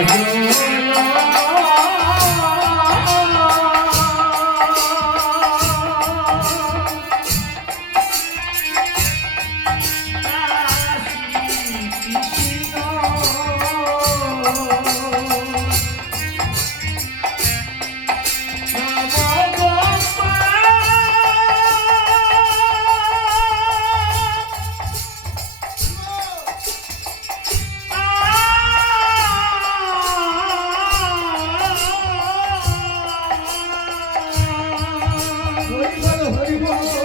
I. 合力快乐合